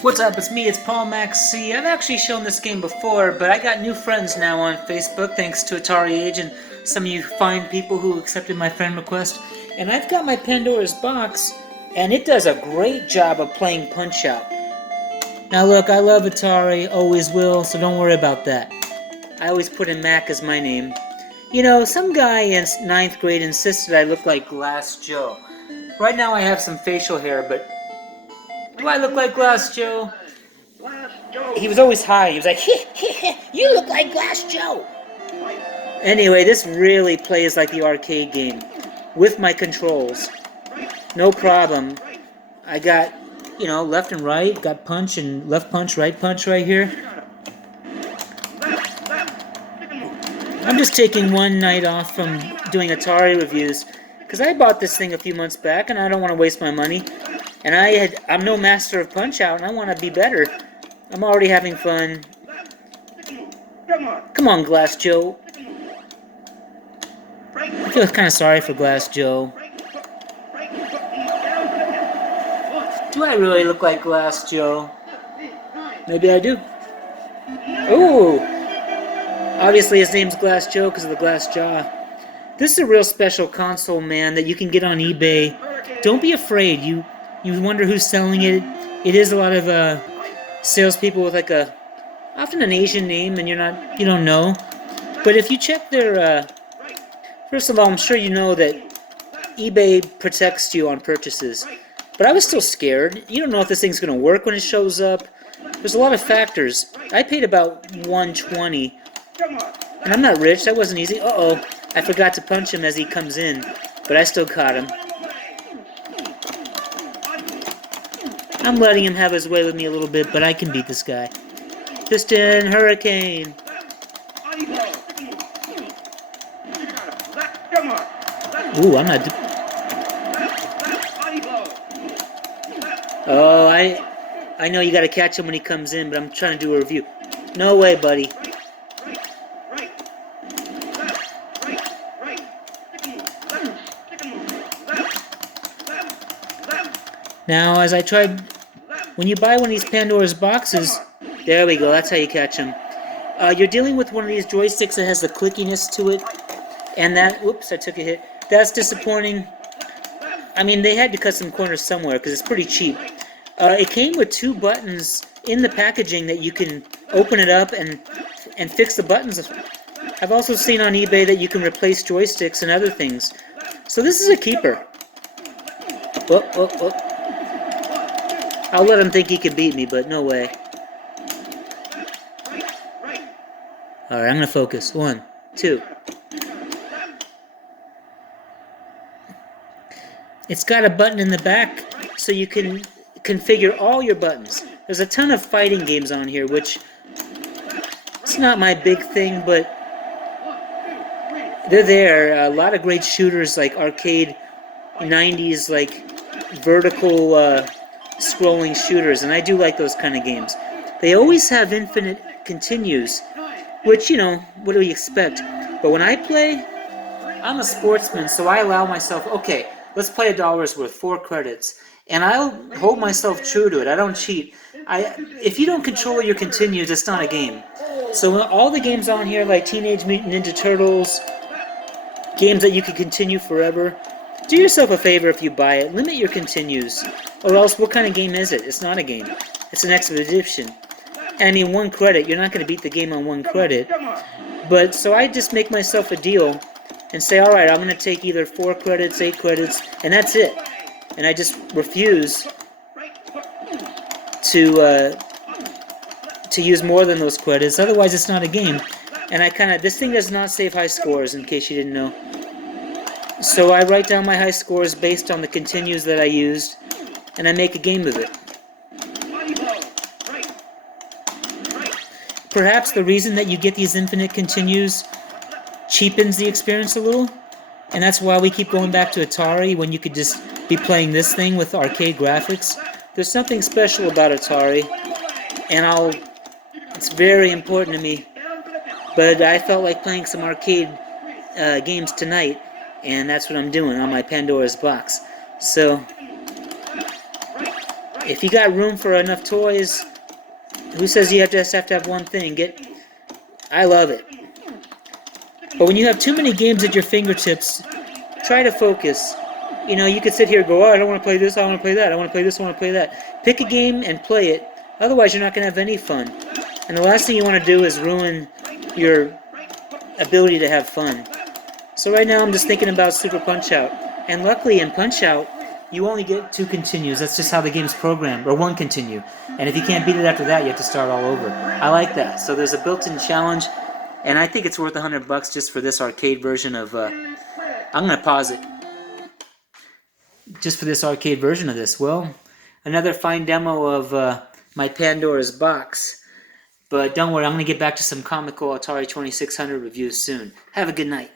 What's up? It's me, it's Paul Max C. I've actually shown this game before, but I got new friends now on Facebook thanks to Atari Age and some of you fine people who accepted my friend request. And I've got my Pandora's box, and it does a great job of playing Punch-Out. Now look, I love Atari, always will, so don't worry about that. I always put in Mac as my name. You know, some guy in 9th grade insisted I look like Glass Joe. Right now I have some facial hair, but do I look like Glass Joe? He was always high. He was like, you look like Glass Joe. Anyway, this really plays like the arcade game. With my controls. No problem. I got, you know, left and right. Got punch and left punch, right here. I'm just taking one night off from doing Atari reviews. Because I bought this thing a few months back and I don't want to waste my money. And I'm no master of Punch-Out, and I want to be better. I'm already having fun. Come on, Glass Joe. I feel kind of sorry for Glass Joe. Do I really look like Glass Joe? Maybe I do. Ooh! Obviously his name's Glass Joe because of the glass jaw. This is a real special console, man, that you can get on eBay. Don't be afraid. You wonder who's selling it. It is a lot of salespeople with like often an Asian name, and you don't know. But if you check their, first of all, I'm sure you know that eBay protects you on purchases. But I was still scared. You don't know if this thing's gonna work when it shows up. There's a lot of factors. I paid about $120, and I'm not rich. That wasn't easy. Uh-oh, I forgot to punch him as he comes in, but I still caught him. I'm letting him have his way with me a little bit, but I can beat this guy. Piston Hurricane. Ooh, I'm not. Oh, I know you got to catch him when he comes in, but I'm trying to do a review. No way, buddy. Now, as I tried, when you buy one of these Pandora's boxes, there we go, that's how you catch them. You're dealing with one of these joysticks that has the clickiness to it, and that, whoops, I took a hit. That's disappointing. I mean, they had to cut some corners somewhere, because it's pretty cheap. It came with 2 buttons in the packaging that you can open it up and fix the buttons. I've also seen on eBay that you can replace joysticks and other things. So this is a keeper. Whoop, whoop, whoop. I'll let him think he can beat me, but no way. Alright, I'm going to focus. 1, 2. It's got a button in the back so you can configure all your buttons. There's a ton of fighting games on here, which it's not my big thing, but they're there. A lot of great shooters like arcade 90s, like vertical scrolling shooters, and I do like those kind of games. They always have infinite continues, which, you know, what do we expect? But when I play, I'm a sportsman, so I allow myself, okay, let's play $1 worth, 4 credits, and I'll hold myself true to it. I don't cheat. If you don't control your continues, it's not a game. So all the games on here, like Teenage Mutant Ninja Turtles, games that you can continue forever, do yourself a favor if you buy it. Limit your continues. Or else, what kind of game is it? It's not a game. It's an expedition. And I mean, 1 credit, you're not going to beat the game on 1 credit. But, so I just make myself a deal and say, alright, I'm going to take either 4 credits, 8 credits, and that's it. And I just refuse to use more than those credits. Otherwise, it's not a game. And this thing does not save high scores, in case you didn't know. So I write down my high scores based on the continues that I used, and I make a game of it. Perhaps the reason that you get these infinite continues cheapens the experience a little, and that's why we keep going back to Atari when you could just be playing this thing with arcade graphics. There's something special about Atari, and it's very important to me, but I felt like playing some arcade games tonight, and that's what I'm doing on my Pandora's box. So If you got room for enough toys, who says you just have to have one thing? I love it. But when you have too many games at your fingertips, try to focus. You know, you could sit here and go, oh, I don't want to play this, I want to play that, I want to play this, I want to play that. Pick a game and play it. Otherwise, you're not going to have any fun. And the last thing you want to do is ruin your ability to have fun. So right now, I'm just thinking about Super Punch-Out. And luckily, in Punch-Out, you only get 2 continues. That's just how the game's programmed, or 1 continue. And if you can't beat it after that, you have to start all over. I like that. So there's a built-in challenge, and I think it's worth $100 just for this arcade version of... I'm going to pause it. Just for this arcade version of this. Well, another fine demo of my Pandora's box. But don't worry, I'm going to get back to some comical Atari 2600 reviews soon. Have a good night.